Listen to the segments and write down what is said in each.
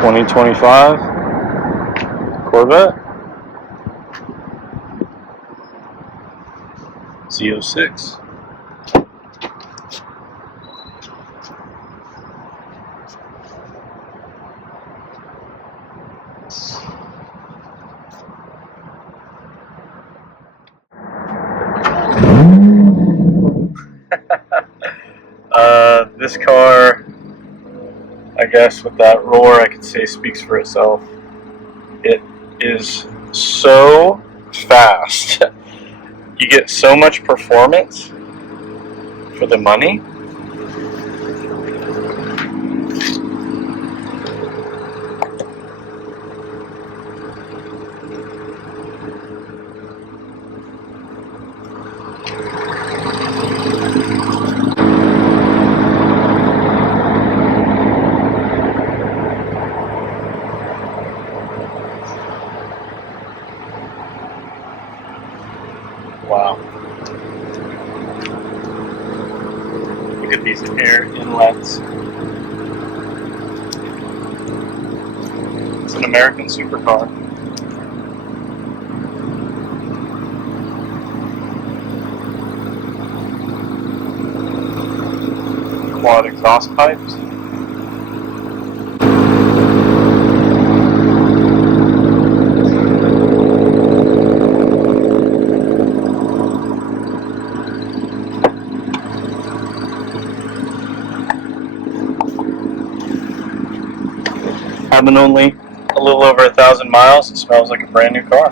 2025 Corvette Z06. This car, I guess with that roar, I could say speaks for itself. It is so fast. You get so much performance for the money. Wow. Look at these air inlets. It's an American supercar. Quad exhaust pipes. Having only a little over 1,000 miles, it smells like a brand new car.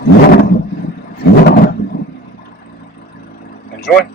Enjoy.